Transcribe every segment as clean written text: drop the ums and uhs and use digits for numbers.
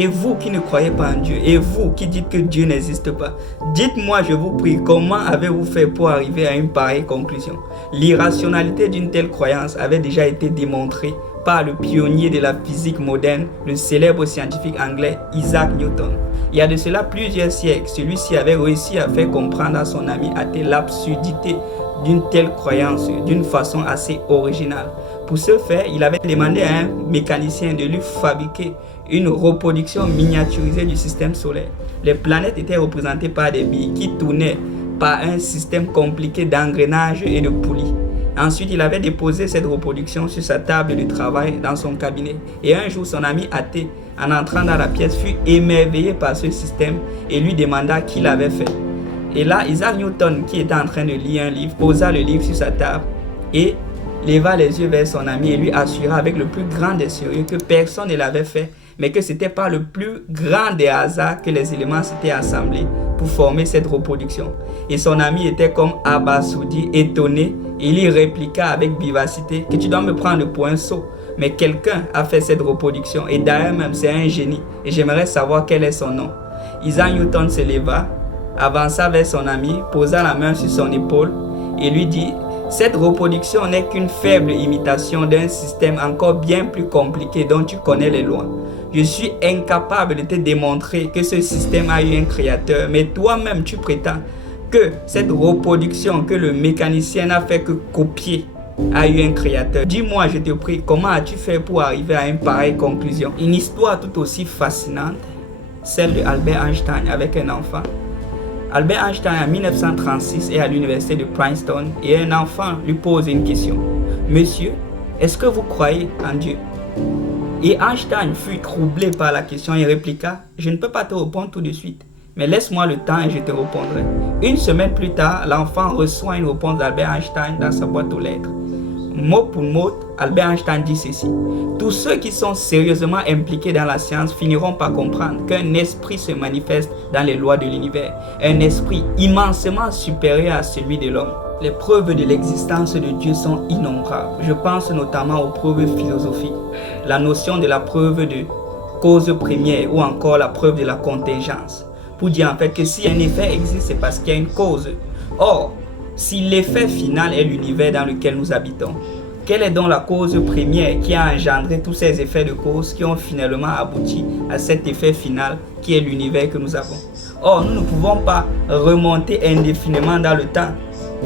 Et vous qui ne croyez pas en Dieu, et vous qui dites que Dieu n'existe pas, dites-moi, je vous prie, comment avez-vous fait pour arriver à une pareille conclusion? L'irrationalité d'une telle croyance avait déjà été démontrée par le pionnier de la physique moderne, le célèbre scientifique anglais Isaac Newton. Il y a de cela plusieurs siècles, celui-ci avait réussi à faire comprendre à son ami athée l'absurdité d'une telle croyance d'une façon assez originale. Pour ce faire, il avait demandé à un mécanicien de lui fabriquer une reproduction miniaturisée du système solaire. Les planètes étaient représentées par des billes qui tournaient par un système compliqué d'engrenages et de poulies. Ensuite, il avait déposé cette reproduction sur sa table de travail dans son cabinet. Et un jour, son ami athée, en entrant dans la pièce, fut émerveillé par ce système et lui demanda qui l'avait fait. Et là, Isaac Newton, qui était en train de lire un livre, posa le livre sur sa table et leva les yeux vers son ami et lui assura avec le plus grand des sérieux que personne ne l'avait fait, mais que c'était par le plus grand des hasards que les éléments s'étaient assemblés pour former cette reproduction. Et son ami était comme abasourdi, étonné, et il y répliqua avec vivacité que tu dois me prendre pour un sot. Mais quelqu'un a fait cette reproduction et d'ailleurs même c'est un génie et j'aimerais savoir quel est son nom. Isaac Newton se leva, avança vers son ami, posa la main sur son épaule et lui dit: cette reproduction n'est qu'une faible imitation d'un système encore bien plus compliqué dont tu connais les lois. Je suis incapable de te démontrer que ce système a eu un créateur, mais toi-même tu prétends que cette reproduction que le mécanicien n'a fait que copier a eu un créateur. Dis-moi, je te prie, comment as-tu fait pour arriver à une pareille conclusion? Une histoire tout aussi fascinante, celle de Albert Einstein avec un enfant. Albert Einstein en 1936 est à l'université de Princeton et un enfant lui pose une question. Monsieur, est-ce que vous croyez en Dieu? Et Einstein fut troublé par la question et répliqua: je ne peux pas te répondre tout de suite, mais laisse-moi le temps et je te répondrai. Une semaine plus tard, l'enfant reçoit une réponse d'Albert Einstein dans sa boîte aux lettres. Mot pour mot, Albert Einstein dit ceci: tous ceux qui sont sérieusement impliqués dans la science finiront par comprendre qu'un esprit se manifeste dans les lois de l'univers, un esprit immensément supérieur à celui de l'homme. Les preuves de l'existence de Dieu sont innombrables. Je pense notamment aux preuves philosophiques, la notion de la preuve de cause première ou encore la preuve de la contingence. Pour dire en fait que si un effet existe, c'est parce qu'il y a une cause. Or, si l'effet final est l'univers dans lequel nous habitons, quelle est donc la cause première qui a engendré tous ces effets de cause qui ont finalement abouti à cet effet final qui est l'univers que nous avons? Or, nous ne pouvons pas remonter indéfiniment dans le temps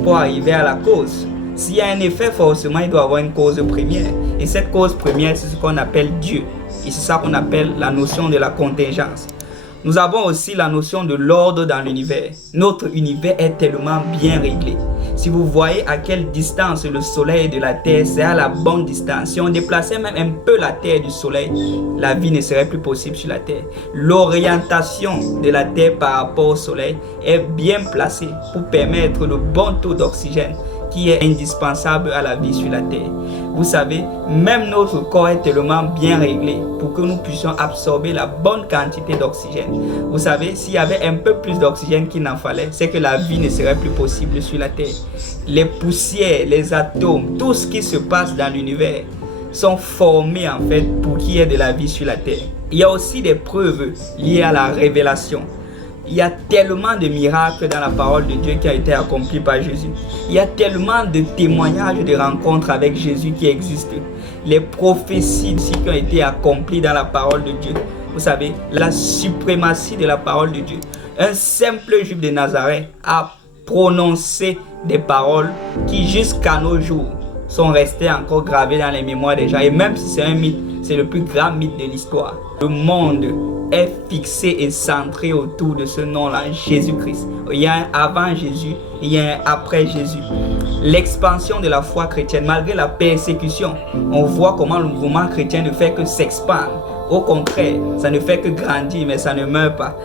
pour arriver à la cause. S'il y a un effet, forcément, il doit avoir une cause première. Et cette cause première, c'est ce qu'on appelle Dieu. Et c'est ça qu'on appelle la notion de la contingence. Nous avons aussi la notion de l'ordre dans l'univers. Notre univers est tellement bien réglé. Si vous voyez à quelle distance le soleil est de la terre, c'est à la bonne distance. Si on déplaçait même un peu la terre du soleil, la vie ne serait plus possible sur la terre. L'orientation de la terre par rapport au soleil est bien placée pour permettre le bon taux d'oxygène qui est indispensable à la vie sur la terre. Vous savez, même notre corps est tellement bien réglé pour que nous puissions absorber la bonne quantité d'oxygène. Vous savez, s'il y avait un peu plus d'oxygène qu'il n'en fallait, c'est que la vie ne serait plus possible sur la terre. Les poussières, les atomes, tout ce qui se passe dans l'univers sont formés en fait pour qu'il y ait de la vie sur la terre. Il y a aussi des preuves liées à la révélation. Il y a tellement de miracles dans la parole de Dieu qui a été accompli par Jésus. Il y a tellement de témoignages de rencontres avec Jésus qui existent. Les prophéties qui ont été accomplies dans la parole de Dieu. Vous savez, la suprématie de la parole de Dieu. Un simple juif de Nazareth a prononcé des paroles qui jusqu'à nos jours sont restées encore gravées dans les mémoires des gens. Et même si c'est un mythe, c'est le plus grand mythe de l'histoire. Le monde est fixé et centré autour de ce nom-là, Jésus-Christ. Il y a un avant Jésus, il y a un après Jésus. L'expansion de la foi chrétienne, malgré la persécution, on voit comment le mouvement chrétien ne fait que s'expandre. Au contraire, ça ne fait que grandir, mais ça ne meurt pas.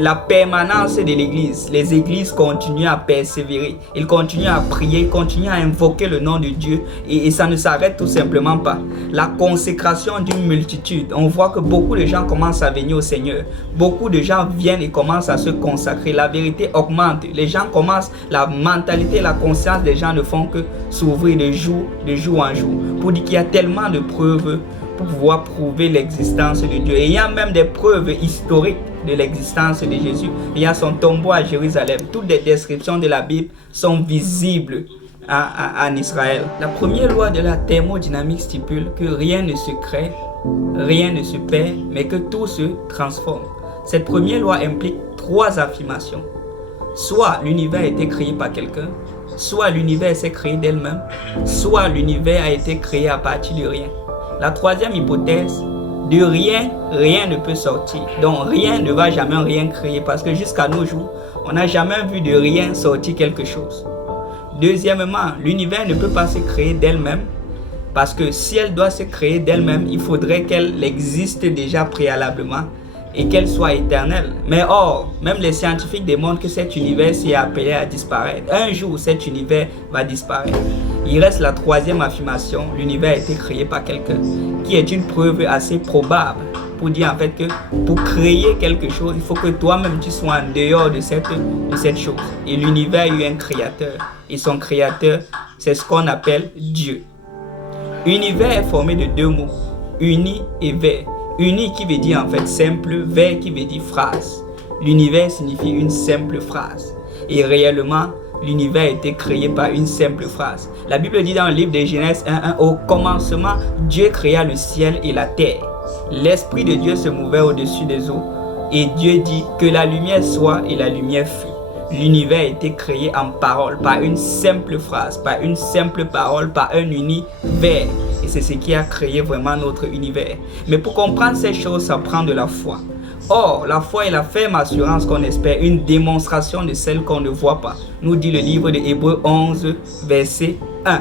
La permanence de l'Église, les églises continuent à persévérer, ils continuent à prier, ils continuent à invoquer le nom de Dieu et ça ne s'arrête tout simplement pas. La consécration d'une multitude, on voit que beaucoup de gens commencent à venir au Seigneur. Beaucoup de gens viennent et commencent à se consacrer. La vérité augmente. Les gens commencent, la mentalité, la conscience des gens ne font que s'ouvrir de jour en jour. Pour dire qu'il y a tellement de preuves pour pouvoir prouver l'existence de Dieu. Et il y a même des preuves historiques de l'existence de Jésus. Il y a son tombeau à Jérusalem. Toutes les descriptions de la Bible sont visibles en Israël. La première loi de la thermodynamique stipule que rien ne se crée, rien ne se perd, mais que tout se transforme. Cette première loi implique 3 affirmations. Soit l'univers a été créé par quelqu'un, soit l'univers s'est créé d'elle-même, soit l'univers a été créé à partir de rien. La troisième hypothèse, de rien, rien ne peut sortir. Donc rien ne va jamais rien créer parce que jusqu'à nos jours, on n'a jamais vu de rien sortir quelque chose. Deuxièmement, l'univers ne peut pas se créer d'elle-même parce que si elle doit se créer d'elle-même, il faudrait qu'elle existe déjà préalablement et qu'elle soit éternelle. Mais or, même les scientifiques démontrent que cet univers s'est appelé à disparaître. Un jour, cet univers va disparaître. Il reste la troisième affirmation, l'univers a été créé par quelqu'un, qui est une preuve assez probable pour dire en fait que pour créer quelque chose, il faut que toi-même tu sois en dehors de cette chose. Et l'univers a eu un créateur. Et son créateur, c'est ce qu'on appelle Dieu. Univers est formé de 2 mots, uni et vers. Uni qui veut dire en fait simple, vers qui veut dire phrase. L'univers signifie une simple phrase. Et réellement, l'univers a été créé par une simple phrase. La Bible dit dans le livre de Genèse 1:1, au commencement, Dieu créa le ciel et la terre. L'Esprit de Dieu se mouvait au-dessus des eaux. Et Dieu dit que la lumière soit et la lumière fut. L'univers a été créé en parole, par une simple phrase, par une simple parole, par un univers. Et c'est ce qui a créé vraiment notre univers. Mais pour comprendre ces choses, ça prend de la foi. Or, la foi est la ferme assurance qu'on espère, une démonstration de celle qu'on ne voit pas, nous dit le livre de Hébreux 11, verset 1.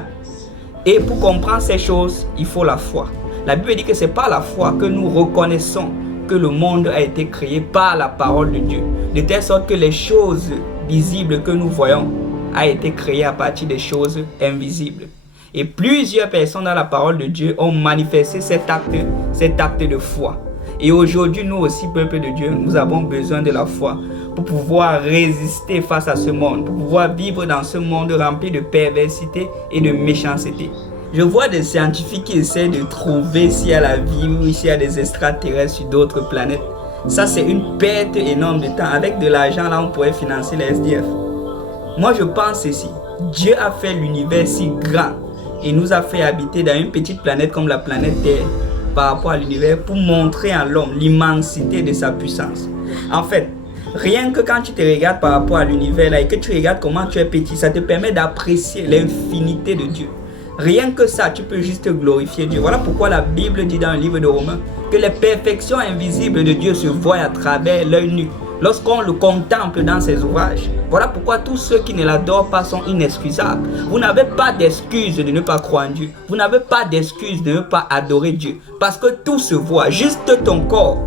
Et pour comprendre ces choses, il faut la foi. La Bible dit que c'est par la foi que nous reconnaissons que le monde a été créé par la parole de Dieu, de telle sorte que les choses visibles que nous voyons a été créées à partir des choses invisibles. Et plusieurs personnes dans la parole de Dieu ont manifesté cet acte de foi. Et aujourd'hui, nous aussi, peuple de Dieu, nous avons besoin de la foi pour pouvoir résister face à ce monde, pour pouvoir vivre dans ce monde rempli de perversité et de méchanceté. Je vois des scientifiques qui essaient de trouver s'il y a la vie ou s'il y a des extraterrestres sur d'autres planètes. Ça, c'est une perte énorme de temps. Avec de l'argent, là, on pourrait financer les SDF. Moi, je pense ceci. Dieu a fait l'univers si grand et nous a fait habiter dans une petite planète comme la planète Terre par rapport à l'univers pour montrer à l'homme l'immensité de sa puissance. En fait, rien que quand tu te regardes par rapport à l'univers là et que tu regardes comment tu es petit, ça te permet d'apprécier l'infinité de Dieu. Rien que ça, tu peux juste glorifier Dieu. Voilà pourquoi la Bible dit dans le livre de Romains que les perfections invisibles de Dieu se voient à travers l'œil nu lorsqu'on le contemple dans ses ouvrages. Voilà pourquoi tous ceux qui ne l'adorent pas sont inexcusables. Vous n'avez pas d'excuse de ne pas croire en Dieu. Vous n'avez pas d'excuse de ne pas adorer Dieu. Parce que tout se voit, juste ton corps.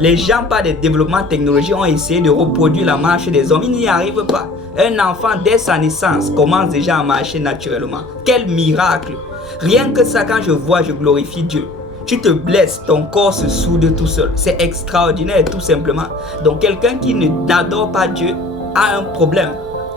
Les gens, par des développements technologiques, ont essayé de reproduire la marche des hommes. Ils n'y arrivent pas. Un enfant, dès sa naissance, commence déjà à marcher naturellement. Quel miracle! Rien que ça, quand je vois, je glorifie Dieu. Tu te blesses, ton corps se soude tout seul. C'est extraordinaire, tout simplement. Donc, quelqu'un qui n'adore pas Dieu a un problème.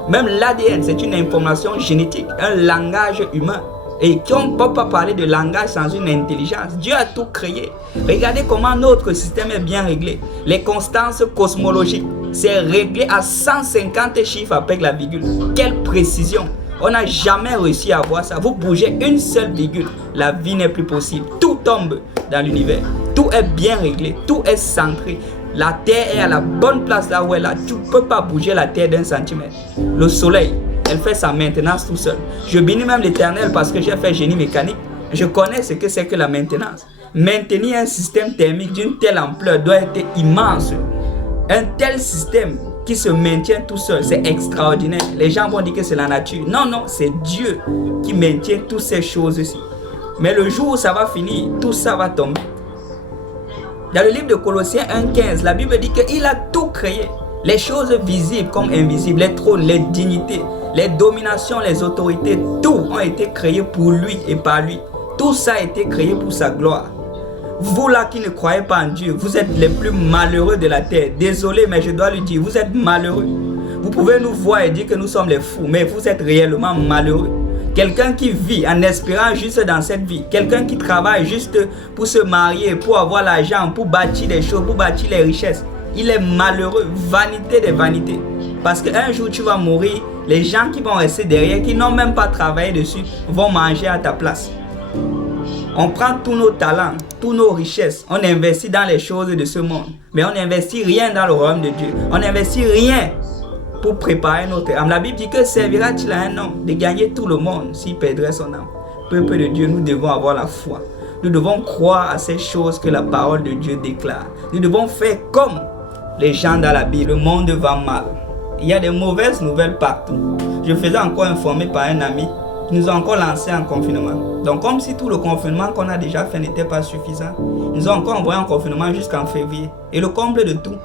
Même l'ADN, c'est une information génétique, un langage humain. Et on ne peut pas parler de langage sans une intelligence. Dieu a tout créé. Regardez comment notre système est bien réglé. Les constances cosmologiques, c'est réglé à 150 chiffres avec la virgule. Quelle précision! On n'a jamais réussi à voir ça. Vous bougez une seule virgule, la vie n'est plus possible. Tout tombe dans l'univers. Tout est bien réglé, tout est centré. La terre est à la bonne place là où elle est là. Tu ne peux pas bouger la terre d'un centimètre. Le soleil, elle fait sa maintenance tout seul. Je bénis même l'Éternel parce que j'ai fait génie mécanique. Je connais ce que c'est que la maintenance. Maintenir un système thermique d'une telle ampleur doit être immense. Un tel système qui se maintient tout seul, c'est extraordinaire. Les gens vont dire que c'est la nature. Non, non, c'est Dieu qui maintient toutes ces choses-ci. Mais le jour où ça va finir, tout ça va tomber. Dans le livre de Colossiens 1,15, la Bible dit qu'il a tout créé. Les choses visibles comme invisibles, les trônes, les dignités, les dominations, les autorités, tout ont été créés pour lui et par lui. Tout ça a été créé pour sa gloire. Vous là qui ne croyez pas en Dieu, vous êtes les plus malheureux de la terre. Désolé, mais je dois le dire, vous êtes malheureux. Vous pouvez nous voir et dire que nous sommes les fous, mais vous êtes réellement malheureux. quelqu'un qui vit en espérant juste dans cette vie, quelqu'un qui travaille juste pour se marier, pour avoir l'argent, pour bâtir des choses, pour bâtir les richesses, il est malheureux, vanité des vanités. Parce qu'un jour tu vas mourir, les gens qui vont rester derrière, qui n'ont même pas travaillé dessus, vont manger à ta place. On prend tous nos talents, toutes nos richesses, on investit dans les choses de ce monde. Mais on n'investit rien dans le royaume de Dieu. On n'investit rien pour préparer notre âme. La Bible dit que servira-t-il à un homme de gagner tout le monde s'il perdrait son âme? Peuple de Dieu, nous devons avoir la foi. Nous devons croire à ces choses que la parole de Dieu déclare. Nous devons faire comme les gens dans la Bible. Le monde va mal. Il y a des mauvaises nouvelles partout. Je faisais encore informer par un ami qui nous a encore lancé en confinement. Donc comme si tout le confinement qu'on a déjà fait n'était pas suffisant, ils nous ont encore envoyé en confinement jusqu'en février. Et le comble de tout,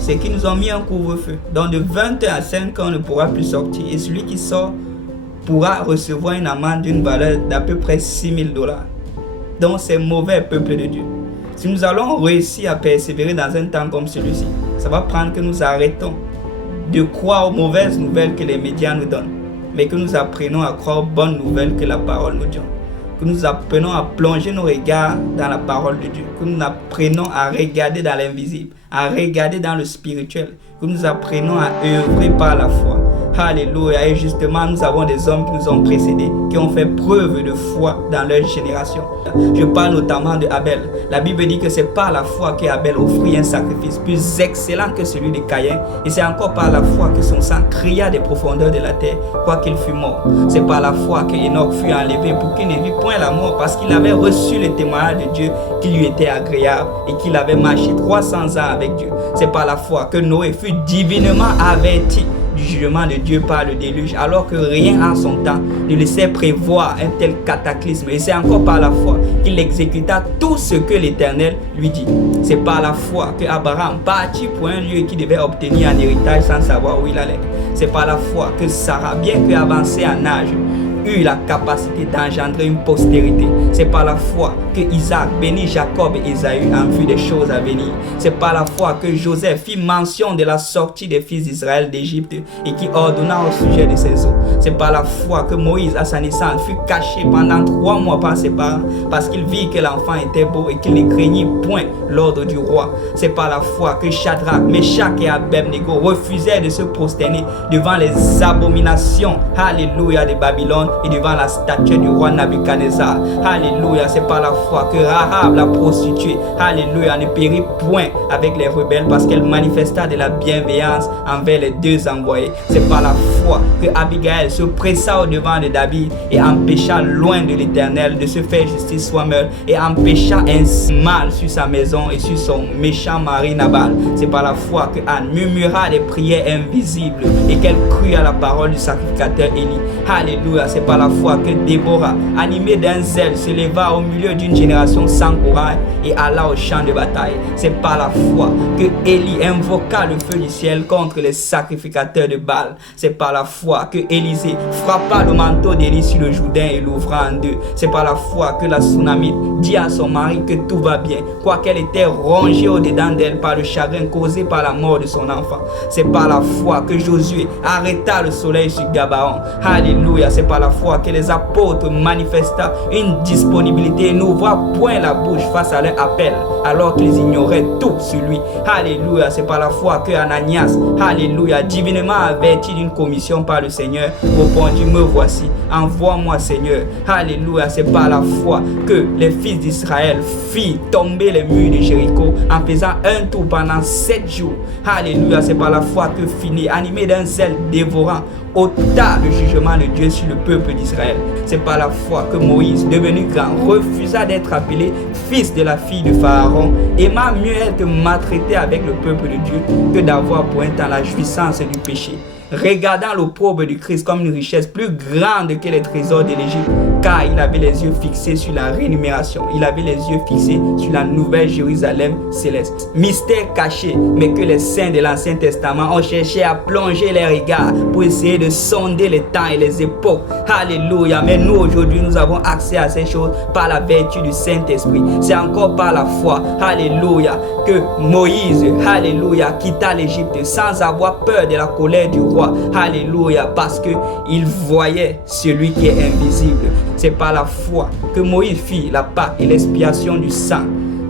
c'est qu'ils nous ont mis un couvre-feu. Donc de 20h à 5h, on ne pourra plus sortir. Et celui qui sort pourra recevoir une amende d'une valeur d'à peu près $6,000. Donc c'est mauvais, peuple de Dieu. Si nous allons réussir à persévérer dans un temps comme celui-ci, ça va prendre que nous arrêtons de croire aux mauvaises nouvelles que les médias nous donnent, mais que nous apprenons à croire aux bonnes nouvelles que la parole nous donne. Que nous apprenons à plonger nos regards dans la parole de Dieu. Que nous apprenons à regarder dans l'invisible, à regarder dans le spirituel. Que nous apprenons à œuvrer par la foi. Alléluia. Et justement, nous avons des hommes qui nous ont précédés, qui ont fait preuve de foi dans leur génération. Je parle notamment de Abel. La Bible dit que c'est par la foi qu'Abel offrit un sacrifice plus excellent que celui de Caïn. Et c'est encore par la foi que son sang cria des profondeurs de la terre, quoiqu'il fût mort. C'est par la foi que Enoch fut enlevé pour qu'il ne vit point la mort, parce qu'il avait reçu le témoignage de Dieu qui lui était agréable et qu'il avait marché 300 ans avec Dieu. C'est par la foi que Noé fut divinement averti du jugement de Dieu par le déluge, alors que rien en son temps ne laissait prévoir un tel cataclysme. Et c'est encore par la foi qu'il exécuta tout ce que l'Éternel lui dit. C'est par la foi que Abraham partit pour un lieu qui devait obtenir un héritage sans savoir où il allait. C'est par la foi que Sarah, bien qu'avancée en âge, eut la capacité d'engendrer une postérité. C'est par la foi que Isaac bénit Jacob et Ésaü en vue des choses à venir. C'est par la foi que Joseph fit mention de la sortie des fils d'Israël d'Égypte et qui ordonna au sujet de ses eaux. C'est par la foi que Moïse, à sa naissance, fut caché pendant 3 mois par ses parents parce qu'il vit que l'enfant était beau et qu'il ne craignit point l'ordre du roi. C'est par la foi que Shadrach, Meshach et Abednego refusaient de se prosterner devant les abominations, alléluia, de Babylone et devant la statue du roi Nabuchodonosor. Alléluia, c'est par la foi que Rahab, la prostituée, alléluia, ne périt point avec les rebelles parce qu'elle manifesta de la bienveillance envers les 2 envoyés. C'est par la foi que Abigail se pressa au devant de David et empêcha loin de l'Éternel de se faire justice soi-même et empêcha ainsi mal sur sa maison et sur son méchant mari Nabal. C'est par la foi que Anne murmura des prières invisibles et qu'elle crut à la parole du sacrificateur Élie. Alléluia, c'est par la foi que Déborah, animée d'un zèle, se leva au milieu d'une génération sans courage et alla au champ de bataille. C'est par la foi que Élie invoqua le feu du ciel contre les sacrificateurs de Baal. C'est par la foi que Élisée frappa le manteau d'Élie sur le Jourdain et l'ouvra en 2. C'est par la foi que la Sunamite dit à son mari que tout va bien, quoiqu'elle était rongée au-dedans d'elle par le chagrin causé par la mort de son enfant. C'est par la foi que Josué arrêta le soleil sur Gabaon. Alléluia, c'est par la foi que les apôtres manifesta une disponibilité et n'ouvra point la bouche face à leur appel, alors qu'ils ignoraient tout sur lui. Alléluia, c'est par la foi que Ananias, alléluia, divinement averti d'une commission par le Seigneur, répondit: me voici, envoie-moi Seigneur. Alléluia, c'est par la foi que les fils d'Israël firent tomber les murs de Jéricho en faisant un tour pendant 7 jours. Alléluia, c'est par la foi que Finé, animé d'un zèle dévorant, ôta le jugement de Dieu sur le peuple d'Israël. C'est par la foi que Moïse, devenu grand, refusa d'être appelé fils de la fille de Pharaon, aima mieux être maltraité avec le peuple de Dieu que d'avoir pour un temps la jouissance du péché, regardant l'opprobre du Christ comme une richesse plus grande que les trésors de l'Égypte, car il avait les yeux fixés sur la rémunération, il avait les yeux fixés sur la nouvelle Jérusalem céleste. Mystère caché, mais que les saints de l'Ancien Testament ont cherché à plonger les regards pour essayer de sonder les temps et les époques. Alléluia, mais nous aujourd'hui nous avons accès à ces choses par la vertu du Saint-Esprit. C'est encore par la foi, alléluia, que Moïse, alléluia, quitta l'Égypte sans avoir peur de la colère du roi Pourquoi? Alléluia, parce qu'il voyait celui qui est invisible. C'est par la foi que Moïse fit la Pâque et l'expiation du sang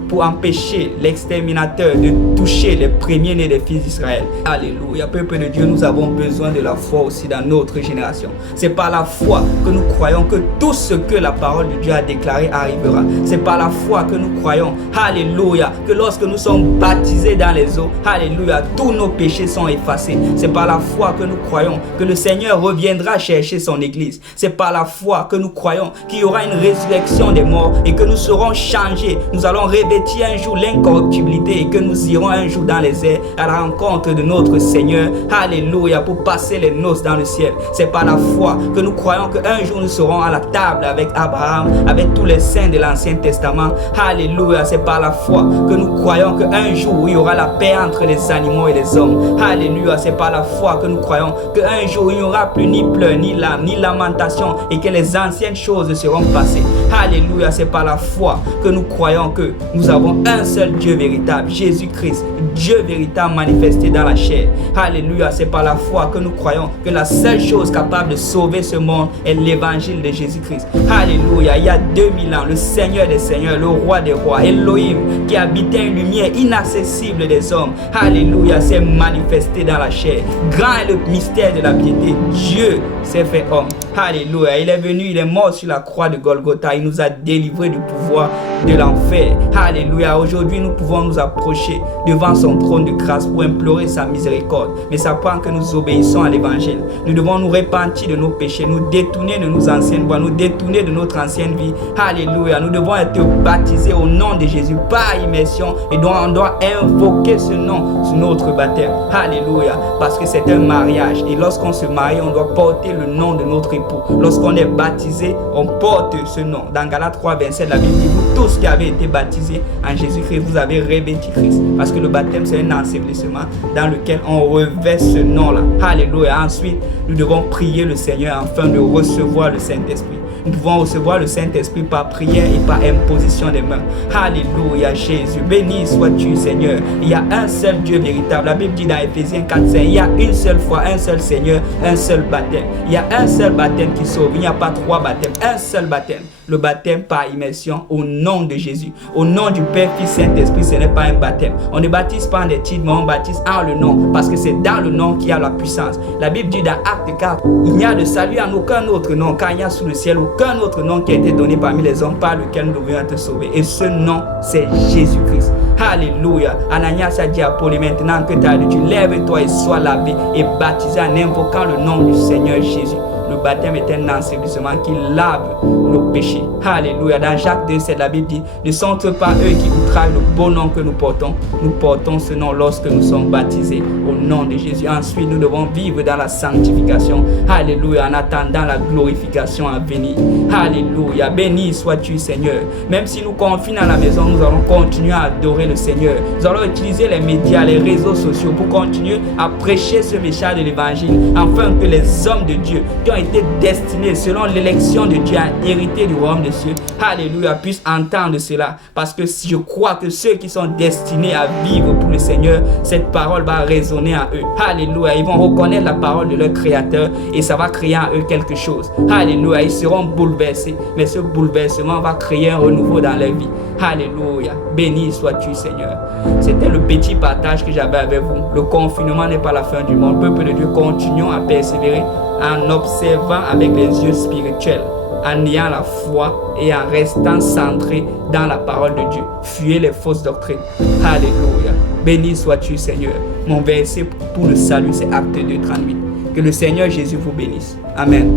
pour empêcher l'exterminateur de toucher les premiers-nés des fils d'Israël. Alléluia. Peuple de Dieu, nous avons besoin de la foi aussi dans notre génération. C'est par la foi que nous croyons que tout ce que la parole de Dieu a déclaré arrivera. C'est par la foi que nous croyons, alléluia, que lorsque nous sommes baptisés dans les eaux, alléluia, tous nos péchés sont effacés. C'est par la foi que nous croyons que le Seigneur reviendra chercher son église. C'est par la foi que nous croyons qu'il y aura une résurrection des morts et que nous serons changés. Nous allons revêtir un jour l'incorruptibilité et que nous irons un jour dans les airs à la rencontre de notre Seigneur, alléluia, pour passer les noces dans le ciel. C'est par la foi que nous croyons qu'un jour nous serons à la table avec Abraham, avec tous les saints de l'Ancien Testament, alléluia. C'est par la foi que nous croyons qu'un jour il y aura la paix entre les animaux et les hommes, alléluia. C'est par la foi que nous croyons qu'un jour il n'y aura plus ni pleurs, ni larmes, ni lamentation et que les anciennes choses seront passées, alléluia. C'est par la foi que nous croyons que nous avons un seul Dieu véritable, Jésus-Christ, Dieu véritable manifesté dans la chair. Alléluia, c'est par la foi que nous croyons que la seule chose capable de sauver ce monde est l'évangile de Jésus-Christ. Alléluia, il y a 2000 ans, le Seigneur des Seigneurs, le Roi des Rois, Elohim, qui habitait une lumière inaccessible des hommes, alléluia, s'est manifesté dans la chair. Grand est le mystère de la piété, Dieu s'est fait homme. Alléluia, il est venu, il est mort sur la croix de Golgotha, il nous a délivrés du pouvoir de l'enfer. Alléluia, aujourd'hui nous pouvons nous approcher devant son trône de grâce pour implorer sa miséricorde. Mais ça prend que nous obéissons à l'évangile. Nous devons nous repentir de nos péchés, nous détourner de nos anciennes voies, nous détourner de notre ancienne vie. Alléluia, nous devons être baptisés au nom de Jésus par immersion et donc on doit invoquer ce nom sur notre baptême. Alléluia, parce que c'est un mariage et lorsqu'on se marie, on doit porter le nom de notre époux. Lorsqu'on est baptisé, on porte ce nom. Dans Galates 3, 27, la Bible dit, vous tous qui avez été baptisés en Jésus-Christ, vous avez revêtu Christ. Parce que le baptême, c'est un ensevelissement dans lequel on revêt ce nom-là. Alléluia. Ensuite, nous devons prier le Seigneur afin de recevoir le Saint-Esprit. Nous pouvons recevoir le Saint-Esprit par prière et par imposition des mains. Alléluia, Jésus. Béni sois-tu, Seigneur. Il y a un seul Dieu véritable. La Bible dit dans Éphésiens 4:5, il y a une seule foi, un seul Seigneur, un seul baptême. Il y a un seul baptême qui sauve. Il n'y a pas trois baptêmes. Un seul baptême. Le baptême par immersion au nom de Jésus. Au nom du Père, Fils, Saint-Esprit, ce n'est pas un baptême. On ne baptise pas en des titres, mais on baptise en le nom. Parce que c'est dans le nom qu'il y a la puissance. La Bible dit dans Acte 4, il n'y a de salut en aucun autre nom, car il n'y a sous le ciel aucun autre nom qui a été donné parmi les hommes par lequel nous devons être sauvés. Et ce nom, c'est Jésus-Christ. Alléluia. Ananias a dit à Paul, maintenant que tu as dit, lève-toi et sois lavé et baptisé en invoquant le nom du Seigneur Jésus. Le baptême est un ensevelissement qui lave nos péchés. Alléluia. Dans Jacques 2, la Bible dit, ne sont-ce pas eux qui outragent le beau nom que nous portons? Nous portons ce nom lorsque nous sommes baptisés au nom de Jésus. Ensuite, nous devons vivre dans la sanctification. Alléluia. En attendant la glorification à venir. Alléluia. Béni sois-tu, Seigneur. Même si nous confinons à la maison, nous allons continuer à adorer le Seigneur. Nous allons utiliser les médias, les réseaux sociaux pour continuer à prêcher ce message de l'évangile, afin que les hommes de Dieu qui ont été destinés selon l'élection de Dieu à hériter du royaume des cieux, alléluia, puissent entendre cela. Parce que je crois que ceux qui sont destinés à vivre pour le Seigneur, cette parole va résonner en eux. Alléluia, ils vont reconnaître la parole de leur Créateur et ça va créer en eux quelque chose. Alléluia, ils seront bouleversés, mais ce bouleversement va créer un renouveau dans leur vie. Alléluia, béni sois-tu, Seigneur. C'était le petit partage que j'avais avec vous. Le confinement n'est pas la fin du monde. Peuple de Dieu, continuons à persévérer en observant avec les yeux spirituels, en ayant la foi et en restant centré dans la parole de Dieu. Fuyez les fausses doctrines. Alléluia. Béni sois-tu, Seigneur. Mon verset pour le salut, c'est Acte 2, 38. Que le Seigneur Jésus vous bénisse. Amen.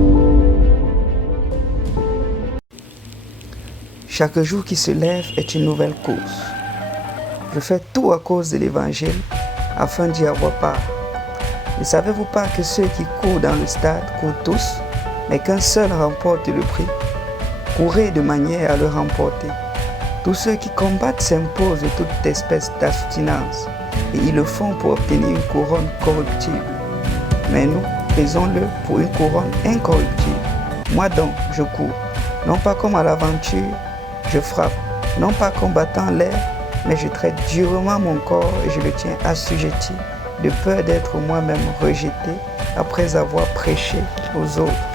Chaque jour qui se lève est une nouvelle course. Je fais tout à cause de l'évangile afin d'y avoir part. Ne savez-vous pas que ceux qui courent dans le stade courent tous, mais qu'un seul remporte le prix? Courez de manière à le remporter. Tous ceux qui combattent s'imposent de toute espèce d'abstinence, et ils le font pour obtenir une couronne corruptible. Mais nous, faisons-le pour une couronne incorruptible. Moi donc, je cours, non pas comme à l'aventure, je frappe, non pas combattant l'air, mais je traite durement mon corps et je le tiens assujetti de peur d'être moi-même rejeté après avoir prêché aux autres.